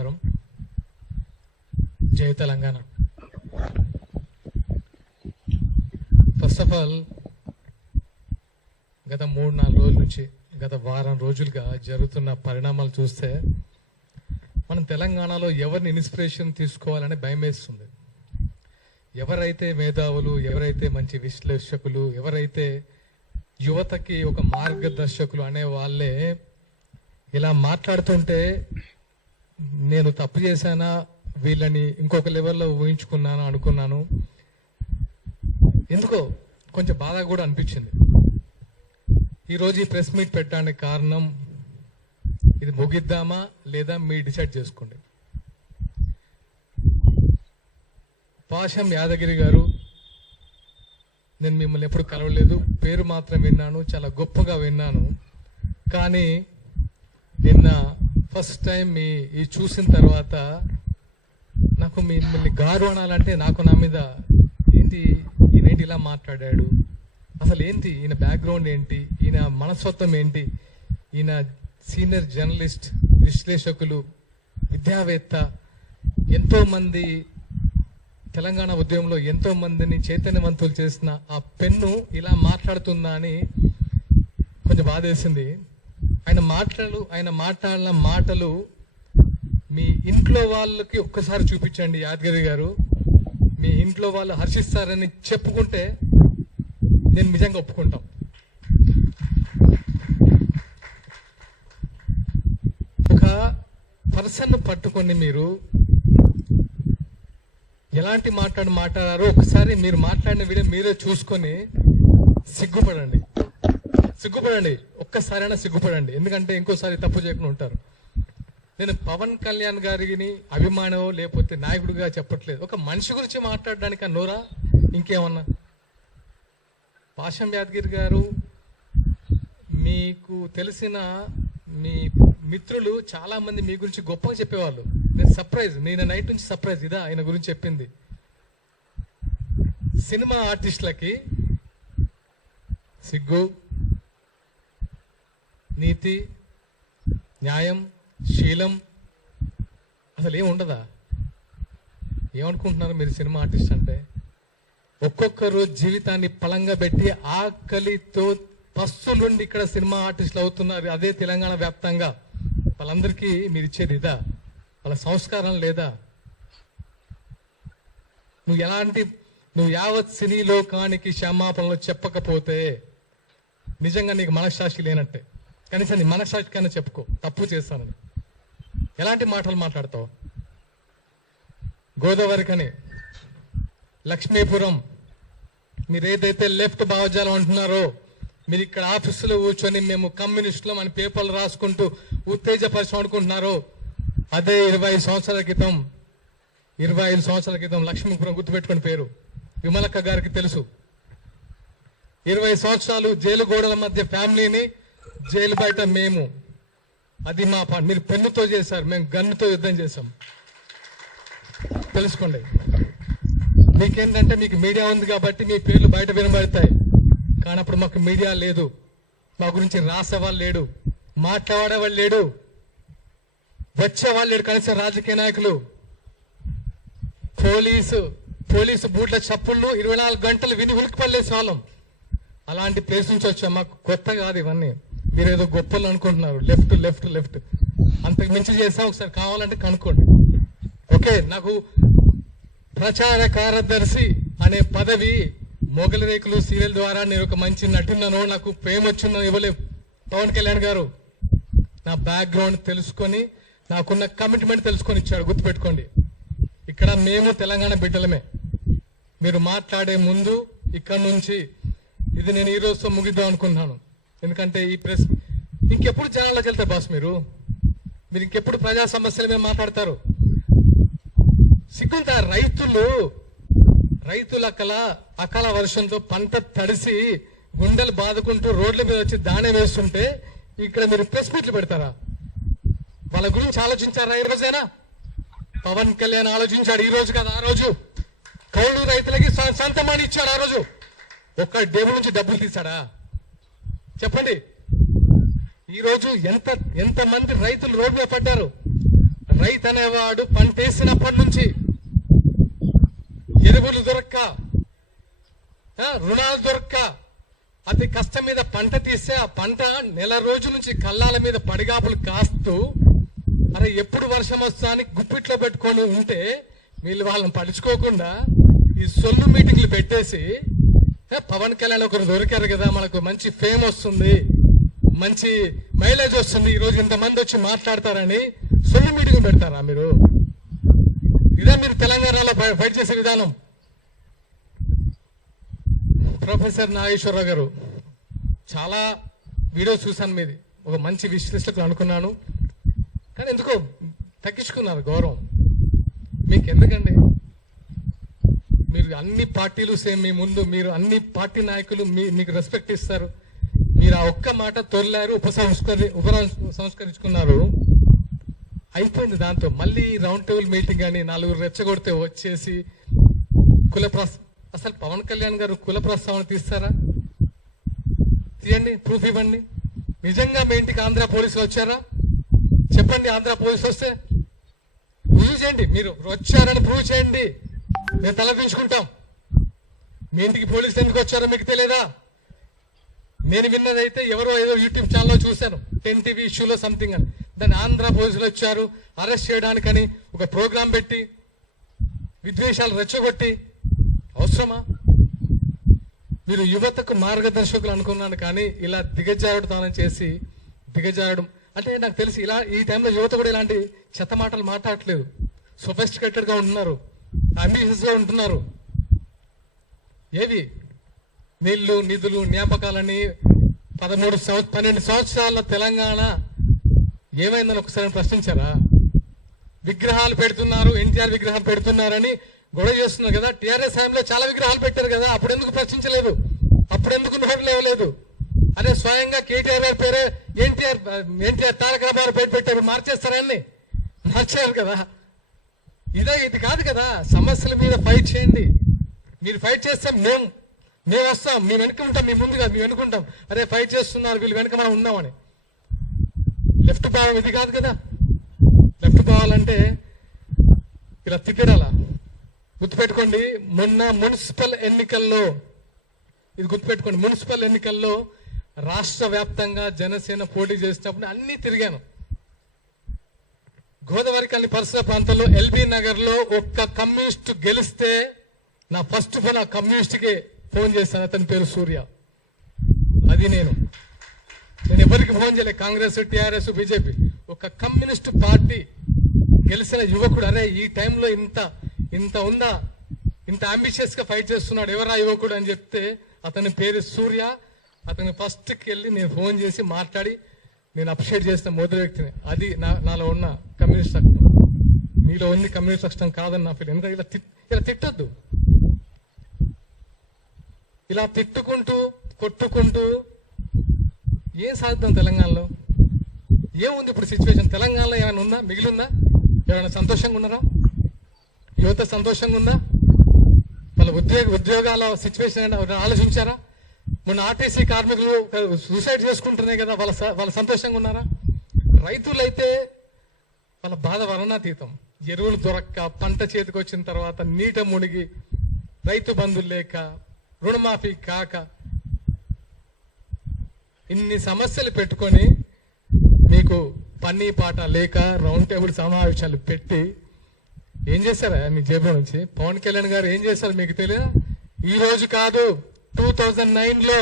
నమస్కారం. జై Telangana. First of all గత 3-4 రోజుల నుంచి గత వారం రోజులుగా జరుగుతున్న పరిణామాలు చూస్తే మనం తెలంగాణలో ఎవరిని ఇన్స్పిరేషన్ తీసుకోవాలని భయం వేస్తుంది. ఎవరైతే మేధావులు, ఎవరైతే మంచి విశ్లేషకులు, ఎవరైతే యువతకి ఒక మార్గదర్శకులు అనే వాళ్ళే ఇలా మాట్లాడుతుంటే నేను తప్పు చేశానా, వీళ్ళని ఇంకొక లెవెల్లో ఊహించుకున్నాను అనుకున్నాను. ఎందుకో కొంచెం బాధ కూడా అనిపించింది. ఈరోజు ఈ ప్రెస్ మీట్ పెట్టడానికి కారణం, ఇది ముగిద్దామా లేదా మీరు డిసైడ్ చేసుకోండి. పాషం యాదగిరి గారు, నేను మిమ్మల్ని ఎప్పుడు కలవలేదు, పేరు మాత్రం విన్నాను, చాలా గొప్పగా విన్నాను. కానీ నిన్న ఫస్ట్ టైం ఈ చూసిన తర్వాత నాకు మిమ్మల్ని గారు అనాలంటే నాకు నా మీద ఈయనేంటి ఇలా మాట్లాడాడు, అసలు ఏంటి ఈయన బ్యాక్గ్రౌండ్ ఏంటి, ఈయన మనస్తత్వం ఏంటి, ఈయన సీనియర్ జర్నలిస్ట్, విశ్లేషకులు, విద్యావేత్త, ఎంతో మంది తెలంగాణ ఉద్యమంలో ఎంతో మందిని చైతన్యవంతులు చేసిన ఆ పెన్ను ఇలా మాట్లాడుతుందా అని కొంచెం బాధేసింది. ఆయన మాట్లాడిన మాటలు మీ ఇంట్లో వాళ్ళకి ఒక్కసారి చూపించండి యాదగిరి గారు. మీ ఇంట్లో వాళ్ళు హర్షిస్తారని చెప్పుకుంటే నేను నిజంగా ఒప్పుకుంటాం. ఒక పర్సన్ పట్టుకొని మీరు ఎలాంటి మాట్లాడారో ఒకసారి మీరు మాట్లాడిన వీడియో మీరే చూసుకొని సిగ్గుపడండి. ఒక్కసారైనా సిగ్గుపడండి. ఎందుకంటే ఇంకోసారి తప్పు చేయకుండా ఉంటారు. నేను పవన్ కళ్యాణ్ గారిని అభిమానం లేకపోతే నాయకుడిగా చెప్పట్లేదు, ఒక మనిషి గురించి మాట్లాడడానికి నోరా ఇంకేమన్నా. పాషం యాదగిరి గారు, మీకు తెలిసిన మీ మిత్రులు చాలా మంది మీ గురించి గొప్పగా చెప్పేవాళ్ళు. నేను నైట్ నుంచి సర్ప్రైజ్, ఇదా ఆయన గురించి చెప్పింది. సినిమా ఆర్టిస్టులకి సిగ్గు, నీతి, న్యాయం, శీలం అసలు ఏం ఉండదా? ఏమనుకుంటున్నారు మీరు సినిమా ఆర్టిస్ట్ అంటే? ఒక్కొక్కరు జీవితాన్ని పలంగా పెట్టి ఆకలితో పస్తు నుండి ఇక్కడ సినిమా ఆర్టిస్టులు అవుతున్నారు. అదే తెలంగాణ వ్యాప్తంగా. వాళ్ళందరికీ మీరు ఇచ్చేది ఇదా? వాళ్ళ సంస్కారం లేదా? నువ్వు యావత్ సినీ లోకానికి క్షమాపణలు చెప్పకపోతే నిజంగా నీకు మనశ్శాస్త్రి లేనట్టే. కనీసం నీ మనశ్శాస్త్రికైనా చెప్పుకో తప్పు చేస్తానని. ఎలాంటి మాటలు మాట్లాడతావు? గోదావరికని, లక్ష్మీపురం, మీరు ఏదైతే లెఫ్ట్ భావజాలం అంటున్నారో, మీరు ఇక్కడ ఆఫీసులో కూర్చొని మేము కమ్యూనిస్టులం అని పేపర్లు రాసుకుంటూ ఉత్తేజపరచం అనుకుంటున్నారో, అదే 25 సంవత్సరాల క్రితం లక్ష్మీపురం గుర్తుపెట్టుకుని పేరు విమలక్క గారికి తెలుసు. 20 సంవత్సరాలు జైలు గోడల మధ్య ఫ్యామిలీని, జైలు బయట మేము. అది మా మీరు పెన్నుతో చేశారు, మేము గన్నుతో యుద్ధం చేశాం. తెలుసుకోండి. మీకేంటంటే మీకు మీడియా ఉంది కాబట్టి మీ పేర్లు బయట వినబడతాయి. కానీ అప్పుడు మాకు మీడియా లేదు, మా గురించి రాసేవాళ్ళు లేడు, మాట్లాడేవాళ్ళు లేడు, వచ్చేవాళ్ళు లేడు. కనీసం రాజకీయ నాయకులు, పోలీసు బూట్ల చప్పుళ్ళు 24 గంటలు విని ఉలికి పడలేసే వాళ్ళం. అలాంటి ప్లేస్ నుంచి వచ్చాం. మాకు కొత్త కాదు ఇవన్నీ. మీరు ఏదో గొప్పలు అనుకుంటున్నారు. లెఫ్ట్ అంతకు మించి చేసా. ఒకసారి కావాలంటే కనుక్కోండి. ఓకే, నాకు ప్రచార కార్యదర్శి అనే పదవి మొగలి రేకులు సీరియల్ ద్వారా నేను ఒక మంచి నటున్నాను, నాకు ప్రేమ వచ్చిందని ఇవ్వలేవు. పవన్ కళ్యాణ్ గారు నా బ్యాక్గ్రౌండ్ తెలుసుకొని, నాకున్న కమిట్మెంట్ తెలుసుకొని ఇచ్చాడు. గుర్తుపెట్టుకోండి. ఇక్కడ మేము తెలంగాణ బిడ్డలమే. మీరు మాట్లాడే ముందు ఇక్కడ నుంచి ఇది నేను ఈ రోజుతో ముగిద్దాం అనుకున్నాను. ఎందుకంటే ఈ ప్రెస్ ఇంకెప్పుడు జనాల్లోకి వెళ్తారు బాస్. మీరు ఇంకెప్పుడు ప్రజా సమస్యల మీద మాట్లాడతారు? సిగ్గుంటా. రైతుల అకాల వర్షంతో పంట తడిసి గుండెలు బాదుకుంటూ రోడ్ల మీద వచ్చి దాణే వేస్తుంటే ఇక్కడ మీరు ప్రెస్ మీట్లు పెడతారా? వాళ్ళ గురించి ఆలోచించారా? ఈ రోజైనా పవన్ కళ్యాణ్ ఆలోచించాడు. ఈ రోజు కదా, ఆ రోజు కౌలు రైతులకి సొంతమని ఇచ్చాడు. ఆ రోజు ఒక్క డబ్బు నుంచి డబ్బులు తీశాడా? చెప్పండి. ఈరోజు ఎంతమంది రైతులు రోడ్డు మీద పడ్డారు. రైతు అనేవాడు పంటేసినప్పటి నుంచి ఎరువులు దొరక్క, రుణాలు దొరక్క, అతి కష్టం మీద పంట తీస్తే ఆ పంట నెల రోజుల నుంచి కళ్ళాల మీద పడిగాపులు కాస్తూ అరే ఎప్పుడు వర్షం వస్తా అని గుప్పిట్లో పెట్టుకొని ఉంటే వీళ్ళు వాళ్ళని పడుచుకోకుండా ఈ సొల్లు మీటింగ్లు పెట్టేసి పవన్ కళ్యాణ్ ఒకరు దొరికారు కదా, మనకు మంచి ఫేమ్ వస్తుంది, మంచి మైలేజ్ వస్తుంది, ఈ రోజు ఇంతమంది వచ్చి మాట్లాడతారని సొల్లు మీటింగ్ పెడతారా మీరు? ఇదే మీరు తెలంగాణలో ఫైట్ చేసే విధానం. ప్రొఫెసర్ నాగేశ్వరరావు గారు చాలా వీడియోస్ చూశాను మీది, ఒక మంచి విశ్లేషకులు అనుకున్నాను, కానీ ఎందుకో తగ్గించుకున్నారు గౌరవం. మీకు ఎందుకండి? మీరు అన్ని పార్టీలు సేమ్, మీ ముందు మీరు అన్ని పార్టీ నాయకులు మీకు రెస్పెక్ట్ ఇస్తారు. మీరు ఆ ఒక్క మాట తొలిలారు, ఉపసంస్కరించుకున్నారు, అయిపోయింది. దాంతో మళ్ళీ రౌండ్ టేబుల్ మీటింగ్ అని నలుగురు రెచ్చగొడితే వచ్చేసి అసలు పవన్ కళ్యాణ్ గారు కుల ప్రస్తావన తీస్తారా? తీయండి, ప్రూఫ్ ఇవ్వండి. నిజంగా మీ ఇంటికి ఆంధ్ర పోలీసులు వచ్చారా? చెప్పండి. ఆంధ్ర పోలీసులు వస్తే ప్రూవ్ చేయండి. మీరు వచ్చారని ప్రూవ్ చేయండి, మేము తలదించుకుంటాం. మీ ఇంటికి పోలీసులు ఎందుకు వచ్చారో మీకు తెలియదా? నేను విన్నదైతే ఎవరో ఏదో యూట్యూబ్ ఛానల్లో చూశాను, 10 TV ఇష్యూలో సంథింగ్ అని. దాన్ని ఆంధ్ర పోలీసులు వచ్చారు అరెస్ట్ చేయడానికని ఒక ప్రోగ్రాం పెట్టి విద్వేషాలు రెచ్చగొట్టి అవసరమా? మీరు యువతకు మార్గదర్శకులు అనుకున్నాను, కానీ ఇలా దిగజారుడుతనం చేసి దిగజారడం అంటే నాకు తెలిసి ఇలా ఈ టైంలో యువత కూడా ఇలాంటి చెత్త మాటలు మాట్లాడట్లేదు. సొఫిస్టికేటెడ్ గా ఉంటున్నారు, అంబిషియస్ గా ఉంటున్నారు. ఏవి నీళ్లు, నిధులు, జ్ఞాపకాలని 12 సంవత్సరాల తెలంగాణ ఏమైందని ఒకసారి ప్రశ్నించారా? విగ్రహాలు పెడుతున్నారు, ఎన్టీఆర్ విగ్రహం పెడుతున్నారని గొడవ చేస్తున్నారు కదా. టీఆర్ఎస్ హయాంలో చాలా విగ్రహాలు పెట్టారు కదా, అప్పుడు ఎందుకు ప్రశ్నించలేదు? అప్పుడు ఎందుకు నోరు లేవలేదు? అదే స్వయంగా కేటీఆర్ గారి పేరే ఎన్టీఆర్ తారక రామారావు పేరు పెట్టారు, మార్చేస్తారని మార్చారు కదా. ఇది కాదు కదా. సమస్యల మీద ఫైట్ చేయండి. మీరు ఫైట్ చేస్తే మేము వస్తాం, మేము వెనక ఉంటాం, మీ ముందు కాదు, మేము వెనుకుంటాం. అరే ఫైట్ చేస్తున్నారు వీళ్ళు, వెనక మనం ఉన్నామని. లెఫ్ట్ భావం ఇది కాదు కదా. లెఫ్ట్ భావాలంటే ఇలా తిట్టడాలా? గుర్తుపెట్టుకోండి, మొన్న మున్సిపల్ ఎన్నికల్లో, ఇది గుర్తుపెట్టుకోండి, మున్సిపల్ ఎన్నికల్లో రాష్ట్ర వ్యాప్తంగా జనసేన పోటీ చేసినప్పుడు అన్ని తిరిగాను. గోదావరి పరిసర ప్రాంతంలో ఎల్బీ నగర్ లో ఒక్క కమ్యూనిస్ట్ గెలిస్తే నా ఫస్ట్ ఫోన్ ఆ కమ్యూనిస్ట్ కి ఫోన్ చేశాను. అతని పేరు సూర్య. అది నేను ఎవరికి ఫోన్ చేయలే, కాంగ్రెస్, టిఆర్ఎస్, బీజేపీ. ఒక కమ్యూనిస్ట్ పార్టీ గెలిచిన యువకుడు, అరే ఈ టైంలో ఇంత ఉందా, ఇంత అంబిషియస్ గా ఫైట్ చేస్తున్నాడు, ఎవరా యువకుడు అని చెప్తే అతని పేరు సూర్య. అతని ఫస్ట్కి వెళ్ళి నేను ఫోన్ చేసి మాట్లాడి నేను అప్రిషియేట్ చేసిన మొదటి వ్యక్తిని. అది నాలో ఉన్న కమ్యూనిస్ట్ రక్తం. మీలో ఉంది కమ్యూనిస్ట్ రక్తం కాదని నా ఫీల్. ఎందుకంటే ఇలా తిట్టద్దు. ఇలా తిట్టుకుంటూ కొట్టుకుంటూ ఏం సాధిద్దాం తెలంగాణలో? ఏముంది ఇప్పుడు సిచ్యువేషన్? తెలంగాణలో ఏమైనా ఉందా? మిగిలిందా? ఎవరైనా సంతోషంగా ఉన్నారా? యువత సంతోషంగా ఉందా? వాళ్ళ ఉద్యోగాల సిచ్యువేషన్ ఆలోచించారా? మొన్న ఆర్టీసీ కార్మికులు సూసైడ్ చేసుకుంటున్నాయి కదా, వాళ్ళ సంతోషంగా ఉన్నారా? రైతులైతే వాళ్ళ బాధ వర్ణాతీతం. ఎరువులు దొరక్క, పంట చేతికి వచ్చిన తర్వాత నీట మునిగి, రైతు బంధువులు లేక, రుణమాఫీ కాక, ఇన్ని సమస్యలు పెట్టుకొని మీకు పన్నీ పాట లేక రౌండ్ టేబుల్ సమావేశాలు పెట్టి ఏం చేశారా మీ జేబులో నుంచి? పవన్ కళ్యాణ్ గారు ఏం చేశారు మీకు తెలియదా? ఈ రోజు కాదు, 2009లో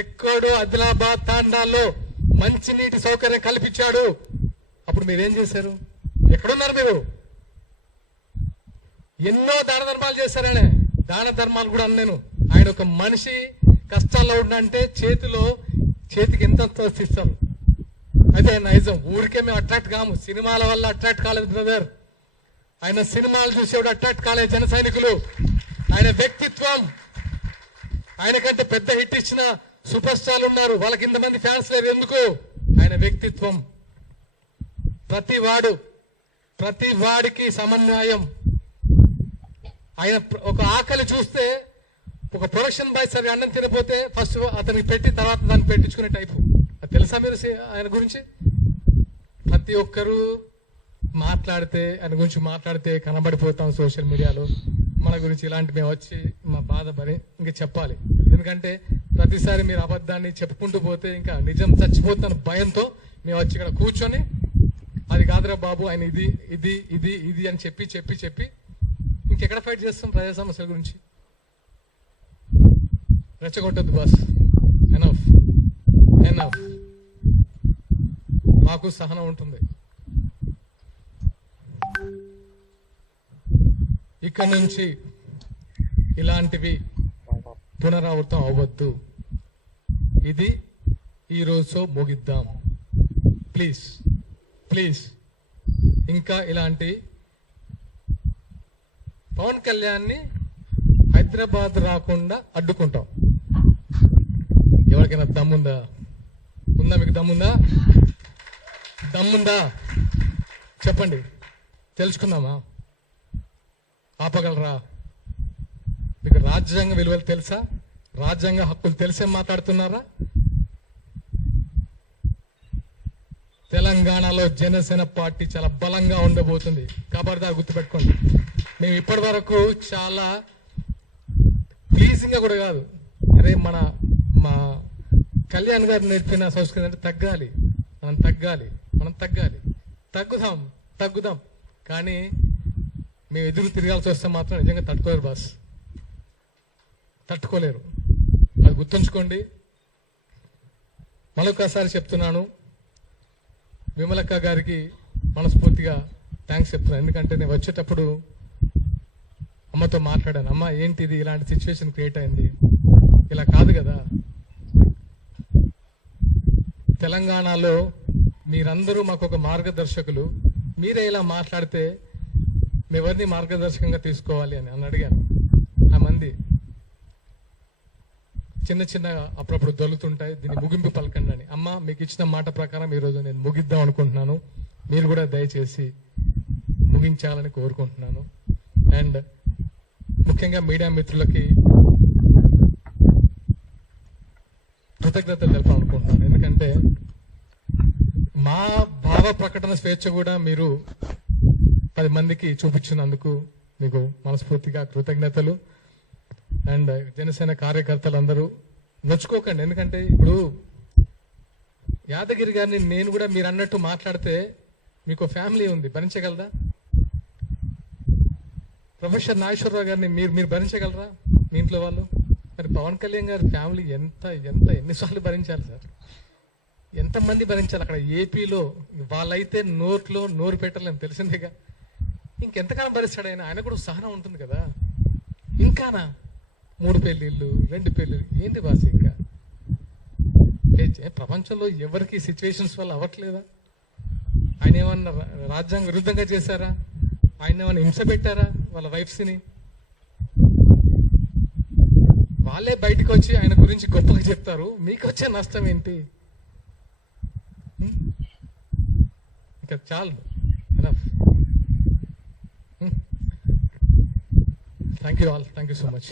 ఎక్కడో ఆదిలాబాద్ తాండాల్లో మంచినీటి సౌకర్యం కల్పించాడు. అప్పుడు మీరేం చేశారు? ఎక్కడున్నారు మీరు? ఎన్నో దాన ధర్మాలు చేశారనే. దాన ధర్మాలు కూడా అన్నాను. ఆయన ఒక మనిషి కష్టాల్లో ఉండంటే చేతికి ఎంత ఇస్తారు. అదే నైజం. ఊరికే మేము అట్రాక్ట్ కాము, సినిమాల వల్ల అట్రాక్ట్ కాలేదు బ్రదర్. ఆయన సినిమాలు చూసేవాడు అట్రాక్ట్ కాలేదు జన సైనికులు. ఆయన వ్యక్తిత్వం, ఆయన కంటే పెద్ద హిట్ ఇచ్చిన సూపర్ స్టార్లు ఉన్నారు, వాళ్ళకి ఇంతమంది ఫ్యాన్స్ లేరు. ఎందుకు? ఆయన వ్యక్తిత్వం. ప్రతి వాడికి సమన్వయం. ఆయన ఒక ఆకలి చూస్తే ఒక ప్రొడక్షన్ బాయ్ సరే అన్నం తినపోతే ఫస్ట్ అతనికి పెట్టి తర్వాత దాన్ని పెట్టించుకునే టైపు. అది తెలుసా మీరు ఆయన గురించి? ప్రతి ఒక్కరూ మాట్లాడితే ఆయన గురించి మాట్లాడితే కనబడిపోతాం సోషల్ మీడియాలో. మన గురించి ఇలాంటి మేము వచ్చి మా బాధ పడి ఇంకా చెప్పాలి. ఎందుకంటే ప్రతిసారి మీరు అబద్ధాన్ని చెప్పుకుంటూ పోతే ఇంకా నిజం చచ్చిపోతున్న భయంతో మేము వచ్చి ఇక్కడ కూర్చొని అది కాదురా బాబు ఆయన ఇది ఇది ఇది ఇది అని చెప్పి చెప్పి చెప్పి ఇంకెక్కడ ఫైట్ చేస్తాం ప్రజా సమస్యల గురించి. రెచ్చగొట్టద్దు బాస్. Enough enough. మాకు సహనం ఉంటుంది. ఇక్కడ నుంచి ఇలాంటివి పునరావృతం అవ్వద్దు. ఇది ఈ రోజుతో ముగిద్దాం ప్లీజ్ ప్లీజ్. ఇంకా ఇలాంటి పవన్ కళ్యాణ్ని హైదరాబాద్ రాకుండా అడ్డుకుంటాం. ఎవరికైనా దమ్ముందా? ఉందా మీకు దమ్ముందా? దమ్ముందా చెప్పండి, తెలుసుకుందామా? ఆపగలరా? మీకు రాజ్యాంగ విలువలు తెలుసా? రాజ్యాంగ హక్కులు తెలిసే మాట్లాడుతున్నారా? తెలంగాణలో జనసేన పార్టీ చాలా బలంగా ఉండబోతుంది. కాబట్టి గుర్తుపెట్టుకోండి. మేము ఇప్పటి వరకు చాలా ప్లీజింగ్ గా కూడా కాదు, అరే మా కళ్యాణ్ గారు నేర్పిన సంస్కృతి అంటే తగ్గాలి, మనం తగ్గాలి, తగ్గుదాం. కానీ మేము ఎదురు తిరగాల్సి వస్తే మాత్రం నిజంగా తట్టుకోలేరు బాస్, తట్టుకోలేరు. అది గుర్తుంచుకోండి. మరొకసారి చెప్తున్నాను, విమలక్క గారికి మనస్ఫూర్తిగా థ్యాంక్స్ చెప్తున్నాను. ఎందుకంటే నేను వచ్చేటప్పుడు అమ్మతో మాట్లాడాను. అమ్మ ఏంటిది ఇలాంటి సిచ్యువేషన్ క్రియేట్ అయింది, ఇలా కాదు కదా. తెలంగాణలో మీరందరూ మాకు ఒక మార్గదర్శకులు, మీరే ఇలా మాట్లాడితే మేమెవరిని మార్గదర్శకంగా తీసుకోవాలి అని అడిగాను. ఆ మంది చిన్న అప్పుడప్పుడు దొలుతుంటాయి, దీన్ని ముగింపు పలకండి అని. అమ్మ మీకు ఇచ్చిన మాట ప్రకారం ఈరోజు నేను ముగిద్దాం అనుకుంటున్నాను. మీరు కూడా దయచేసి ముగించాలని కోరుకుంటున్నాను. అండ్ ముఖ్యంగా మీడియా మిత్రులకి కృతజ్ఞతలు తెలపాలనుకుంటున్నాను. ఎందుకంటే మా భావ ప్రకటన స్వేచ్ఛ కూడా మీరు 10 మందికి చూపించినందుకు మీకు మనస్ఫూర్తిగా కృతజ్ఞతలు. అండ్ జనసేన కార్యకర్తలందరూ నొచ్చుకోకండి. ఎందుకంటే ఇప్పుడు యాదగిరి గారిని నేను కూడా మీరు అన్నట్టు మాట్లాడితే మీకు ఫ్యామిలీ ఉంది, భరించగలరా? ప్రొఫెసర్ నాగేశ్వరరావు గారిని మీరు భరించగలరా మీ ఇంట్లో వాళ్ళు? మరి పవన్ కళ్యాణ్ గారి ఫ్యామిలీ ఎన్నిసార్లు భరించాలి సార్? ఎంతమంది భరించాలి? అక్కడ ఏపీలో వాళ్ళైతే నోరు పెట్టలేని తెలిసిందేగా. ఇంకెంతకాలం భరిస్తాడు ఆయన? ఆయన కూడా సహనం ఉంటుంది కదా. ఇంకానా 3 పెళ్లిళ్ళు 2 పెళ్లిళ్ళు ఏంటి బాస్? ఇంకా ప్రపంచంలో ఎవరికి సిచ్యువేషన్స్ వల్ల అవ్వట్లేదా? ఆయన ఏమన్నా రాజ్యాంగ విరుద్ధంగా చేశారా? ఆయన ఏమన్నా హింస పెట్టారా వాళ్ళ వైఫ్స్ని? వాళ్ళే బయటకు వచ్చి ఆయన గురించి గొప్పగా చెప్తారు. మీకు వచ్చే నష్టం ఏంటి? ఇంకా చాలు. Thank you all. Thank you so much.